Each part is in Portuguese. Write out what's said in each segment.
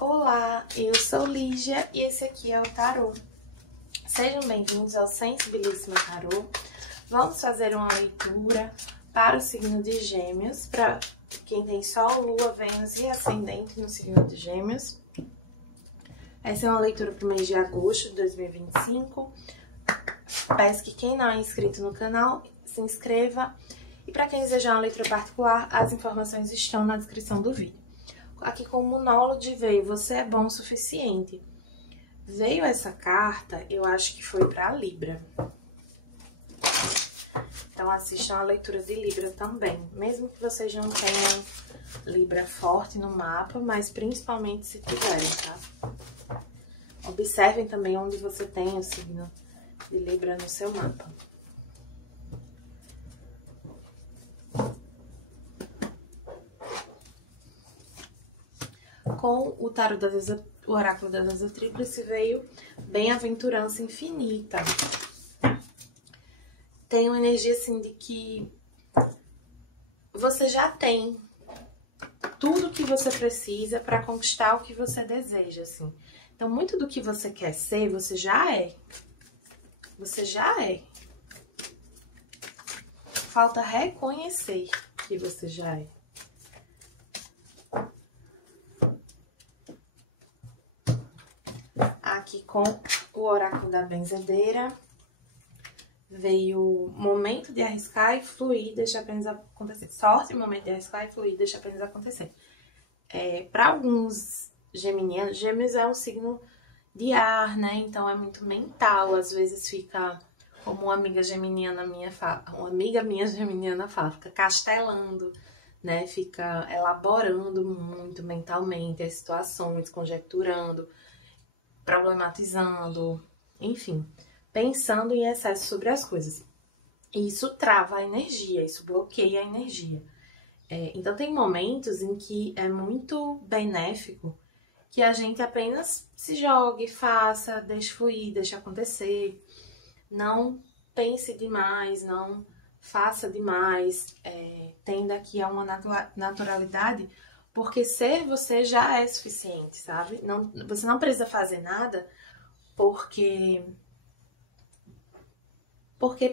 Olá, eu sou Lígia e esse aqui é o Tarô. Sejam bem-vindos ao Sensibilíssimo Tarô. Vamos fazer uma leitura para o signo de Gêmeos, para quem tem Sol, Lua, Vênus e Ascendente no signo de Gêmeos. Essa é uma leitura para o mês de agosto de 2025. Peço que quem não é inscrito no canal se inscreva. E para quem desejar uma leitura particular, as informações estão na descrição do vídeo. Aqui com o monólogo veio Você é bom o suficiente. Veio essa carta, eu acho que foi para Libra. Então assistam a leitura de Libra também. Mesmo que vocês não tenham Libra forte no mapa, mas principalmente se tiverem, tá? Observem também onde você tem o signo de Libra no seu mapa. Com o tarô o oráculo da deusa tríplice veio bem-aventurança infinita. Tem uma energia assim de que você já tem tudo que você precisa para conquistar o que você deseja, assim. Então, muito do que você quer ser, você já é. Você já é. Falta reconhecer que você já é. Aqui com o oráculo da benzedeira, veio momento de arriscar e fluir, deixa apenas acontecer. Sorte, momento de arriscar e fluir, deixa apenas acontecer. Para alguns geminianos, Gêmeos é um signo de ar, né? Então é muito mental, às vezes fica, como uma amiga geminiana minha fala, fica castelando, né? Fica elaborando muito mentalmente as situações, conjecturando, problematizando, enfim, pensando em excesso sobre as coisas. E isso trava a energia, isso bloqueia a energia. Então tem momentos em que é muito benéfico que a gente apenas se jogue, faça, deixe fluir, deixe acontecer. Não pense demais, não faça demais, tenda aqui a uma naturalidade, porque ser você já é suficiente, sabe? Você não precisa fazer nada porque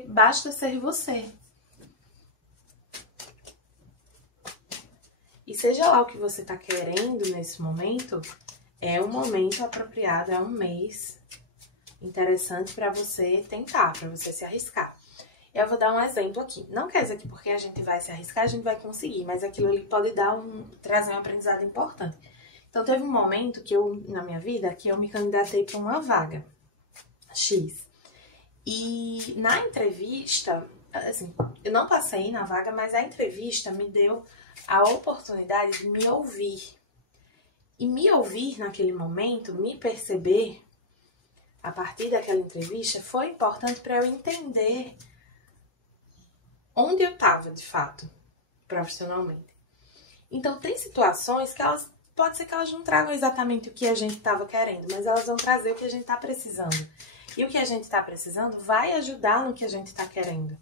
basta ser você. E seja lá o que você tá querendo nesse momento, é um momento apropriado, é um mês interessante para você tentar, para você se arriscar. Eu vou dar um exemplo aqui. Não quer dizer que porque a gente vai se arriscar, a gente vai conseguir, mas aquilo ali pode trazer um aprendizado importante. Então, teve um momento na minha vida, que eu me candidatei para uma vaga X. E na entrevista, assim, eu não passei na vaga, mas a entrevista me deu a oportunidade de me ouvir. E me ouvir naquele momento, me perceber, a partir daquela entrevista, foi importante para eu entender onde eu estava, de fato, profissionalmente. Então, tem situações que pode ser que elas não tragam exatamente o que a gente estava querendo, mas elas vão trazer o que a gente está precisando. E o que a gente está precisando vai ajudar no que a gente está querendo.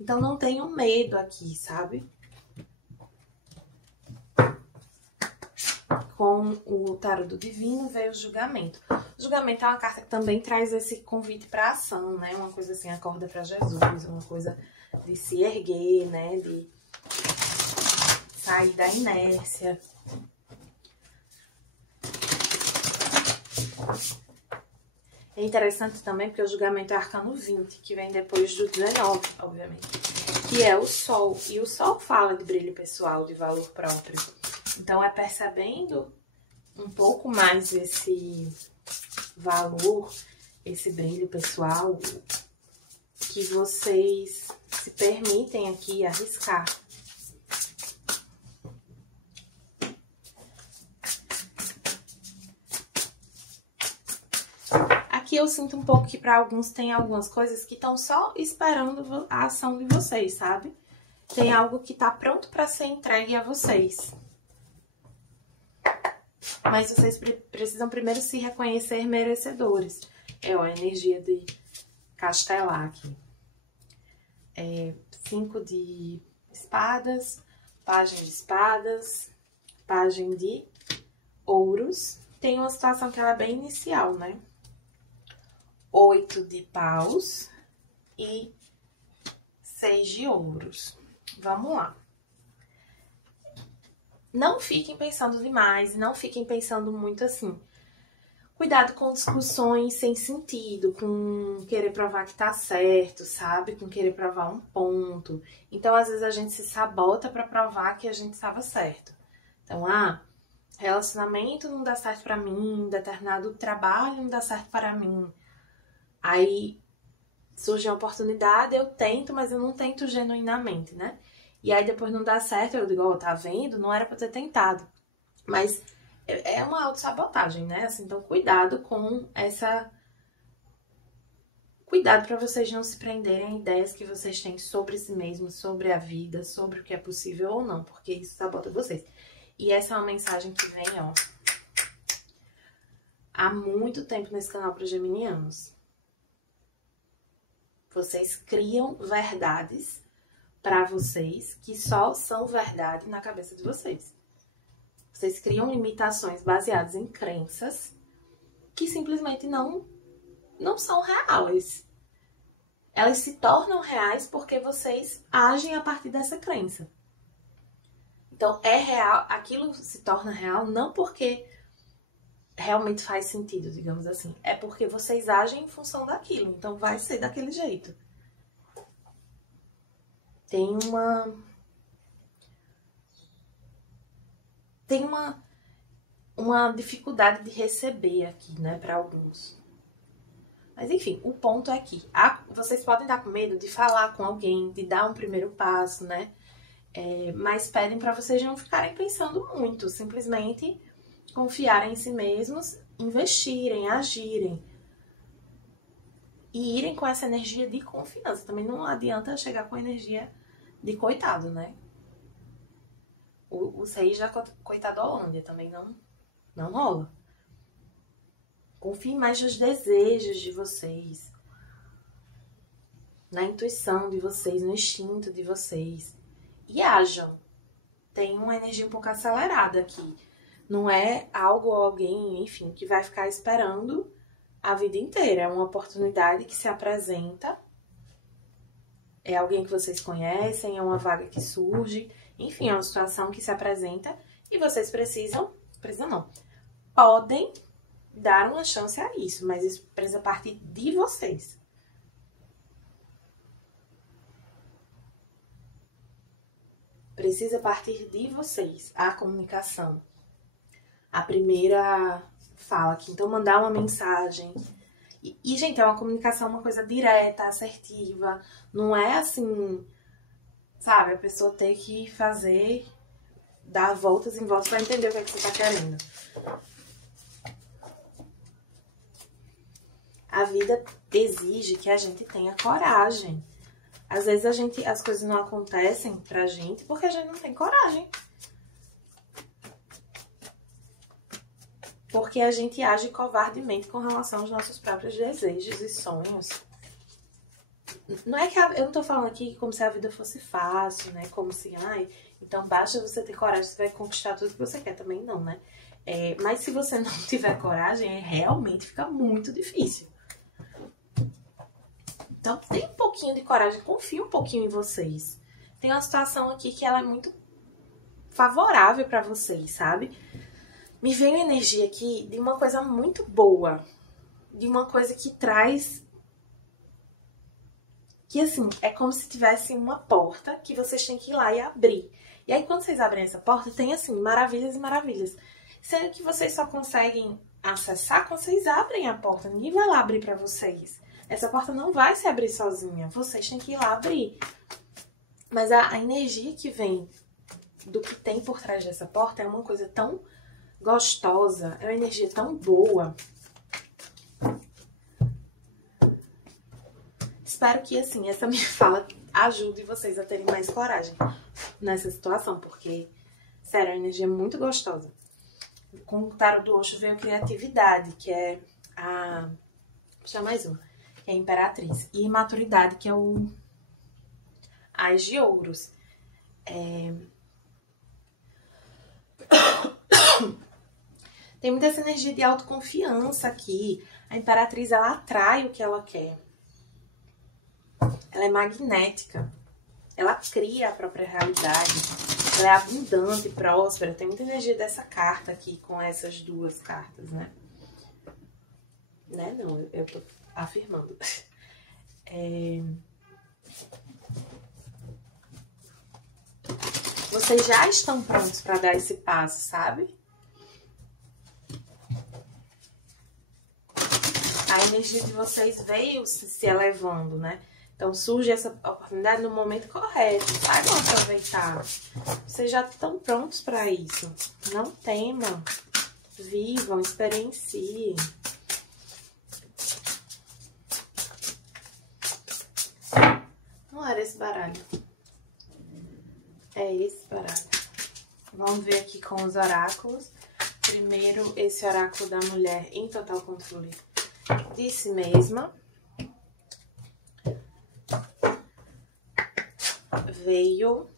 Então, não tenham medo aqui, sabe? Com o tarô do divino veio o julgamento. O julgamento é uma carta que também traz esse convite para ação, né? Uma coisa assim, acorda para Jesus, uma coisa de se erguer, né? De sair da inércia. É interessante também porque o julgamento é arcano 20, que vem depois do 19, obviamente, que é o Sol. E o Sol fala de brilho pessoal, de valor próprio. Então, é percebendo um pouco mais esse valor, esse brilho pessoal, que vocês se permitem aqui arriscar. Aqui eu sinto um pouco que para alguns tem algumas coisas que estão só esperando a ação de vocês, sabe? Tem algo que está pronto para ser entregue a vocês. Mas vocês precisam primeiro se reconhecer merecedores. É a energia de castelar aqui. 5 de espadas, página de espadas, Pajem de ouros. Tem uma situação que ela é bem inicial, né? 8 de paus e 6 de ouros. Vamos lá. Não fiquem pensando demais, não fiquem pensando muito assim. Cuidado com discussões sem sentido, com querer provar que tá certo, sabe? Com querer provar um ponto. Então, às vezes, a gente se sabota pra provar que a gente estava certo. Então, relacionamento não dá certo pra mim, determinado trabalho não dá certo para mim. Aí, surge uma oportunidade, eu tento, mas eu não tento genuinamente, né? E aí, depois não dá certo, eu digo, tá vendo? Não era pra ter tentado. Mas é uma autossabotagem, né? Assim, então, cuidado com essa... Cuidado para vocês não se prenderem a ideias que vocês têm sobre si mesmos, sobre a vida, sobre o que é possível ou não, porque isso sabota vocês. E essa é uma mensagem que vem, há muito tempo nesse canal para geminianos. Vocês criam verdades para vocês que só são verdade na cabeça de vocês. Vocês criam limitações baseadas em crenças que simplesmente não são reais. Elas se tornam reais porque vocês agem a partir dessa crença. Então, é real, aquilo se torna real não porque realmente faz sentido, digamos assim. É porque vocês agem em função daquilo. Então, vai ser daquele jeito. Tem uma dificuldade de receber aqui, né, para alguns. Mas enfim, o ponto é que vocês podem estar com medo de falar com alguém, de dar um primeiro passo, né? Mas pedem para vocês não ficarem pensando muito, simplesmente confiarem em si mesmos, investirem, agirem. E irem com essa energia de confiança. Também não adianta chegar com energia de coitado, né? O 6 já coitado Holândia também não rola. Confiem mais nos desejos de vocês, na intuição de vocês, no instinto de vocês. E ajam. Tem uma energia um pouco acelerada aqui. Não é algo ou alguém, enfim, que vai ficar esperando a vida inteira. É uma oportunidade que se apresenta. É alguém que vocês conhecem, é uma vaga que surge. Enfim, é uma situação que se apresenta e vocês podem dar uma chance a isso, mas isso precisa partir de vocês. Precisa partir de vocês, a comunicação. A primeira fala aqui, então mandar uma mensagem. E, gente, é uma comunicação, uma coisa direta, assertiva. Não é assim, sabe, a pessoa ter que dar voltas em voltas pra entender o que é que você tá querendo. A vida exige que a gente tenha coragem. Às vezes as coisas não acontecem pra gente porque a gente não tem coragem. Porque a gente age covardemente com relação aos nossos próprios desejos e sonhos. Não é que eu não tô falando aqui como se a vida fosse fácil, né? Como se, então basta você ter coragem, você vai conquistar tudo que você quer. Também não, né? Mas se você não tiver coragem, realmente fica muito difícil. Então, tem um pouquinho de coragem, confia um pouquinho em vocês. Tem uma situação aqui que ela é muito favorável pra vocês, sabe? Me vem uma energia aqui de uma coisa muito boa. De uma coisa que traz... Que, assim, é como se tivesse uma porta que vocês têm que ir lá e abrir. E aí, quando vocês abrem essa porta, tem, assim, maravilhas e maravilhas. Sendo que vocês só conseguem acessar quando vocês abrem a porta. Ninguém vai lá abrir pra vocês. Essa porta não vai se abrir sozinha. Vocês têm que ir lá abrir. Mas a energia que vem do que tem por trás dessa porta é uma coisa tão gostosa. É uma energia tão boa. Espero que, assim, essa minha fala ajude vocês a terem mais coragem nessa situação. Porque, sério, é uma energia muito gostosa. Com o tarot do Osho veio criatividade, que é a... Vou puxar mais uma. Que é a Imperatriz. E maturidade, que é o As de Ouros. Tem muita essa energia de autoconfiança aqui. A Imperatriz, ela atrai o que ela quer. Ela é magnética. Ela cria a própria realidade. Ela é abundante, próspera. Tem muita energia dessa carta aqui com essas duas cartas, né? Não, eu tô afirmando. Vocês já estão prontos para dar esse passo, sabe? A energia de vocês veio se elevando, né? Então surge essa oportunidade no momento correto. Saibam aproveitar. Vocês já estão prontos para isso. Não temam. Vivam, experienciem. Não era esse baralho. É esse baralho. Vamos ver aqui com os oráculos. Primeiro, esse oráculo da mulher em total controle de si mesma. Veio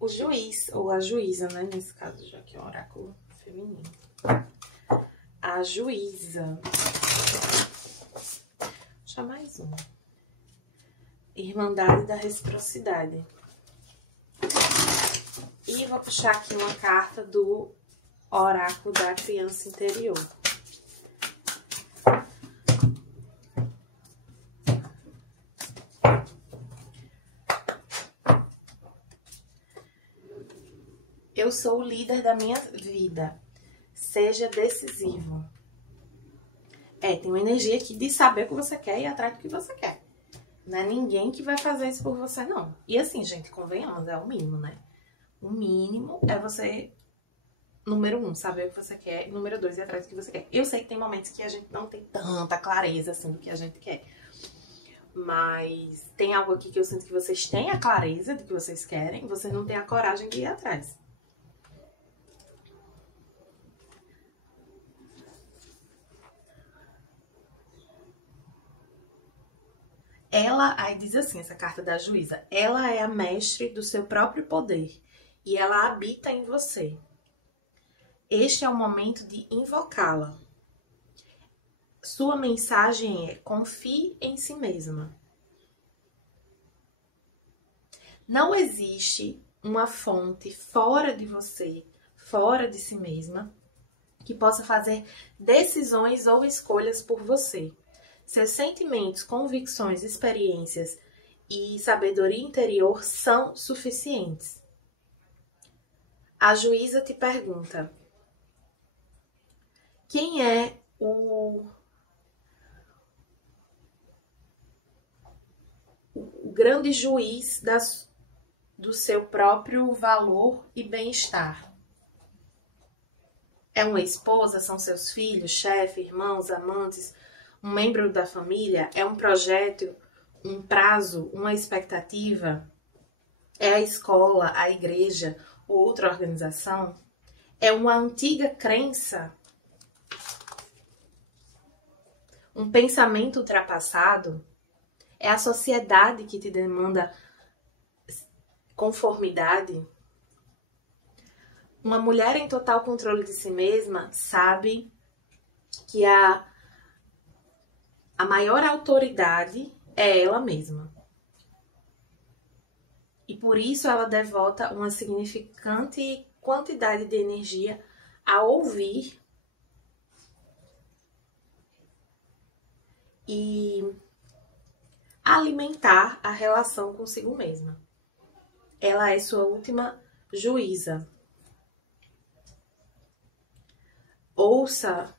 o juiz, ou a juíza, né? Nesse caso, já que é um oráculo feminino. A juíza. Vou puxar mais um. Irmandade da reciprocidade. E vou puxar aqui uma carta do oráculo da criança interior. Eu sou o líder da minha vida. Seja decisivo. Tem uma energia aqui de saber o que você quer e ir atrás do que você quer. Não é ninguém que vai fazer isso por você, não. E assim, gente, convenhamos, é o mínimo, né? O mínimo é você, número 1, saber o que você quer. E número 2, ir atrás do que você quer. Eu sei que tem momentos que a gente não tem tanta clareza, assim, do que a gente quer. Mas tem algo aqui que eu sinto que vocês têm a clareza do que vocês querem. Vocês não têm a coragem de ir atrás. Ela, aí diz assim, essa carta da juíza, ela é a mestre do seu próprio poder e ela habita em você. Este é o momento de invocá-la. Sua mensagem é: confie em si mesma. Não existe uma fonte fora de você, fora de si mesma, que possa fazer decisões ou escolhas por você. Seus sentimentos, convicções, experiências e sabedoria interior são suficientes. A juíza te pergunta: quem é o grande juiz do seu próprio valor e bem-estar? É uma esposa? São seus filhos, chefe, irmãos, amantes? Um membro da família? É um projeto, um prazo, uma expectativa? É a escola, a igreja ou outra organização? É uma antiga crença? Um pensamento ultrapassado? É a sociedade que te demanda conformidade? Uma mulher em total controle de si mesma sabe que a maior autoridade é ela mesma. E por isso ela devota uma significante quantidade de energia a ouvir e alimentar a relação consigo mesma. Ela é sua última juíza. Ouça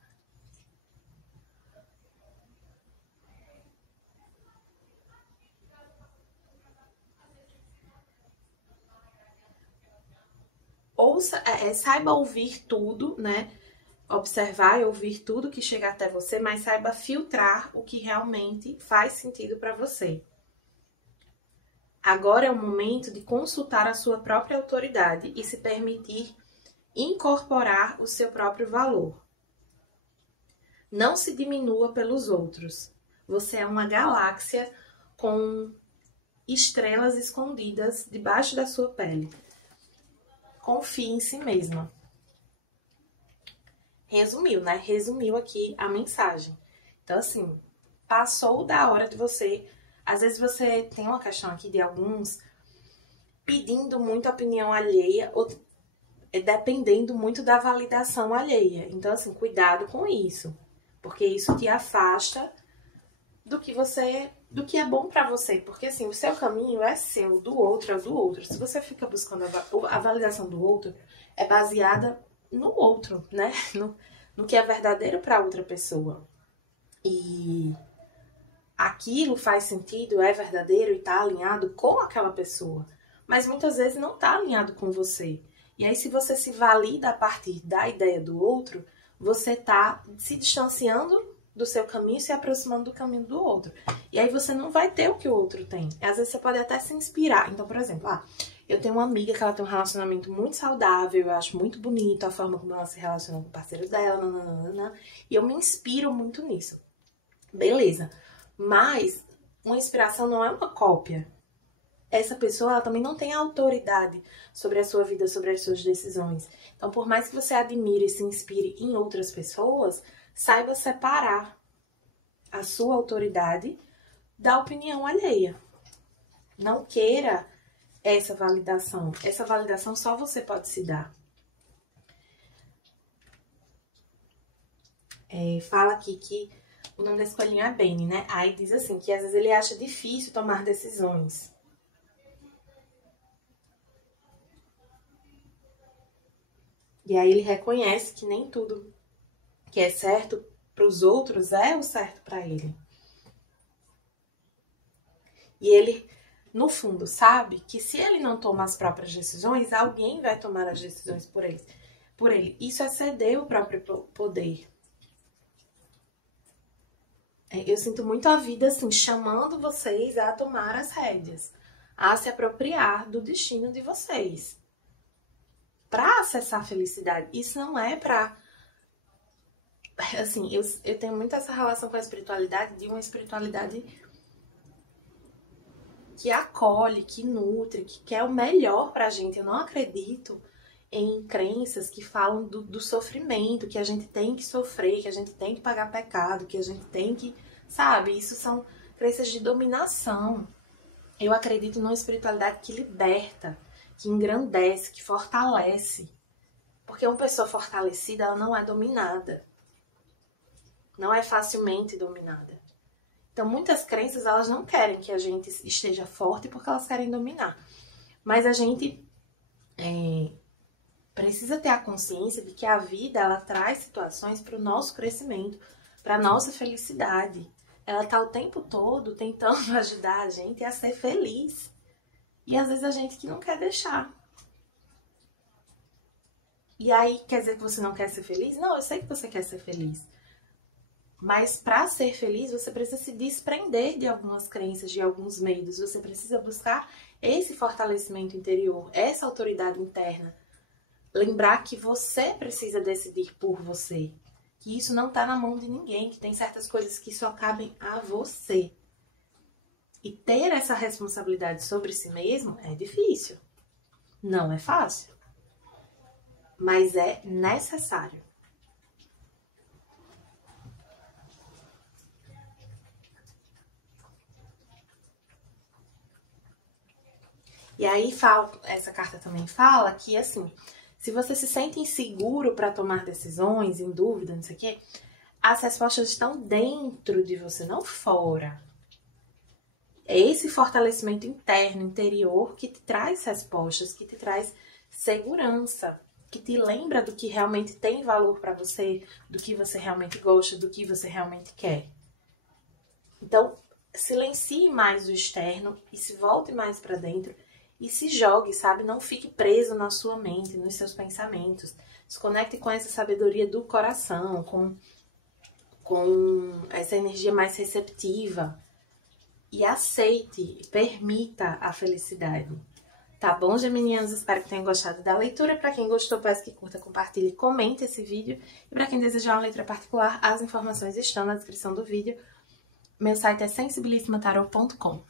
saiba ouvir tudo, né? Observar e ouvir tudo que chega até você, mas saiba filtrar o que realmente faz sentido para você. Agora é o momento de consultar a sua própria autoridade e se permitir incorporar o seu próprio valor. Não se diminua pelos outros. Você é uma galáxia com estrelas escondidas debaixo da sua pele. Confie em si mesma. resumiu, né? Resumiu aqui a mensagem. Então, assim, passou da hora de você... Às vezes você tem uma questão aqui de alguns pedindo muito a opinião alheia ou dependendo muito da validação alheia. Então, assim, cuidado com isso. Porque isso te afasta do que é bom pra você. Porque, assim, o seu caminho é seu, do outro é o do outro. Se você fica buscando a validação do outro, é baseada no outro, né? No que é verdadeiro pra outra pessoa. E aquilo faz sentido, é verdadeiro e tá alinhado com aquela pessoa. Mas muitas vezes não tá alinhado com você. E aí, se você se valida a partir da ideia do outro, você tá se distanciando do seu caminho e se aproximando do caminho do outro. E aí você não vai ter o que o outro tem. Às vezes você pode até se inspirar. Então, por exemplo, eu tenho uma amiga que ela tem um relacionamento muito saudável, eu acho muito bonito a forma como ela se relaciona com o parceiro dela, nananana, e eu me inspiro muito nisso. Beleza. Mas uma inspiração não é uma cópia. Essa pessoa ela também não tem autoridade sobre a sua vida, sobre as suas decisões. Então, por mais que você admire e se inspire em outras pessoas, saiba separar a sua autoridade da opinião alheia. Não queira essa validação. Essa validação só você pode se dar. Fala aqui que o nome desse coelhinho é Benny, né? Aí diz assim, que às vezes ele acha difícil tomar decisões. E aí ele reconhece que nem tudo que é certo para os outros é o certo para ele. E ele, no fundo, sabe que se ele não toma as próprias decisões, alguém vai tomar as decisões por ele. Isso é ceder o próprio poder. Eu sinto muito a vida assim, chamando vocês a tomar as rédeas, a se apropriar do destino de vocês. Para acessar a felicidade. Isso não é pra... Assim, eu tenho muito essa relação com a espiritualidade, de uma espiritualidade que acolhe, que nutre, que quer o melhor pra gente. Eu não acredito em crenças que falam do sofrimento, que a gente tem que sofrer, que a gente tem que pagar pecado, que a gente tem que... Sabe? Isso são crenças de dominação. Eu acredito numa espiritualidade que liberta, que engrandece, que fortalece. Porque uma pessoa fortalecida, ela não é dominada. Não é facilmente dominada. Então, muitas crenças, elas não querem que a gente esteja forte porque elas querem dominar. Mas a gente precisa ter a consciência de que a vida, ela traz situações para o nosso crescimento, para a nossa felicidade. Ela está o tempo todo tentando ajudar a gente a ser feliz. E às vezes a gente que não quer deixar. E aí, quer dizer que você não quer ser feliz? Não, eu sei que você quer ser feliz. Mas para ser feliz, você precisa se desprender de algumas crenças, de alguns medos. Você precisa buscar esse fortalecimento interior, essa autoridade interna. Lembrar que você precisa decidir por você. Que isso não está na mão de ninguém, que tem certas coisas que só cabem a você. E ter essa responsabilidade sobre si mesmo é difícil. Não é fácil. Mas é necessário. E aí essa carta também fala que, assim, se você se sente inseguro para tomar decisões, em dúvida, não sei o quê, as respostas estão dentro de você, não fora. É esse fortalecimento interno, interior, que te traz respostas, que te traz segurança, que te lembra do que realmente tem valor para você, do que você realmente gosta, do que você realmente quer. Então, silencie mais o externo e se volte mais para dentro e se jogue, sabe? Não fique preso na sua mente, nos seus pensamentos. Se conecte com essa sabedoria do coração, com essa energia mais receptiva. E aceite, permita a felicidade. Tá bom, geminianos? Espero que tenham gostado da leitura. Para quem gostou, peço que curta, compartilhe e comente esse vídeo. E para quem desejar uma leitura particular, as informações estão na descrição do vídeo. Meu site é sensibilissimataroto.com.